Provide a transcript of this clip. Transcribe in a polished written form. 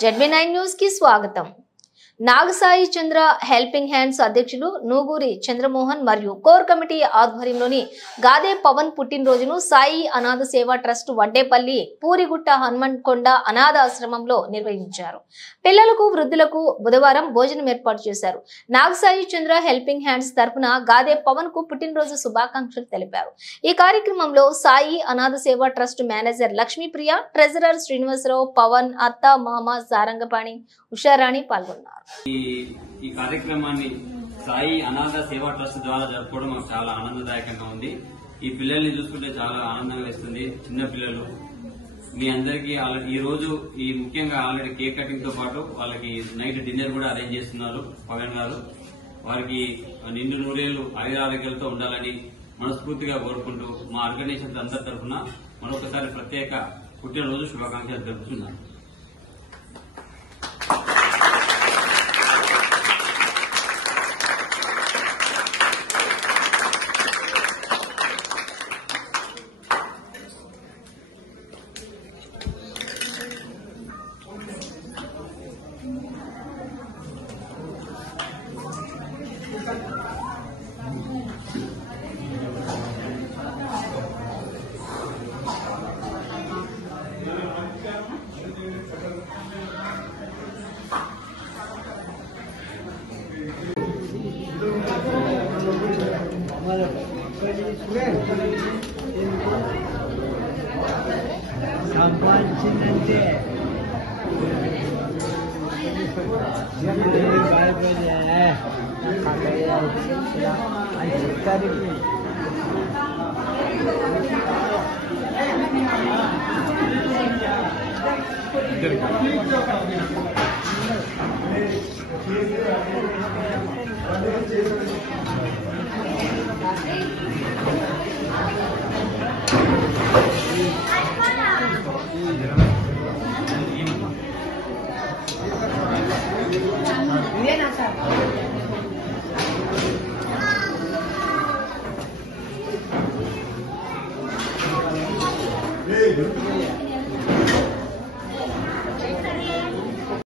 ZB9 news కి స్వాగతం. నాగసాయి చంద్ర helping hands అధ్యక్షులు నూగూరి చంద్రమోహన్ మరియు కోర్ కమిటీ ఆధ్వర్యంలోని గాదే పవన్ పుట్టినరోజును సాయి అనాథ సేవా ట్రస్ట్ వడ్డేపల్లి పూరిగుట్ట హనుమన్కొండ అనాథ ఆశ్రమంలో నిర్వహించారు. పిల్లలకు వృద్ధులకు బుధవారం భోజనం ఏర్పాటు చేశారు. నాగసాయి చంద్ర హెల్పింగ్ హ్యాండ్స్ తరఫున గాదే పవన్ కు పుట్టినరోజు శుభాకాంక్షలు తెలిపారు. ఈ కార్యక్రమంలో Sai Anatha Seva trust manager Lakshmipriya, treasurer Srinivasarao, Pavan, అత్త, మామ, సారంగపాణి, ఉషారాణి పాల్గొన్నారు. ఈ కార్యక్రమాన్ని సాయి అనాథ సేవా ట్రస్ట్ ద్వారా జరుపుకోవడం మాకు చాలా ఆనందదాయకంగా ఉంది. ఈ పిల్లల్ని చూసుకుంటే చాలా ఆనందంగా వేస్తుంది. చిన్న పిల్లలు మీ అందరికీ ఈ రోజు ఈ ముఖ్యంగా ఆల్రెడీ కేక్ కటింగ్ తో పాటు వాళ్ళకి నైట్ డిన్నర్ కూడా అరేంజ్ చేస్తున్నారు పవన్ గారు. వారికి నిండు నూరేళ్లు ఆయురారోగ్యాలతో ఉండాలని మనస్ఫూర్తిగా కోరుకుంటూ మా ఆర్గనైజేషన్ అందరి తరఫున మరొకసారి ప్రత్యేక పుట్టినరోజు శుభాకాంక్షలు తెలుపుతున్నాను. సంపాదించిందంటే అని చెప్తారు. Hey,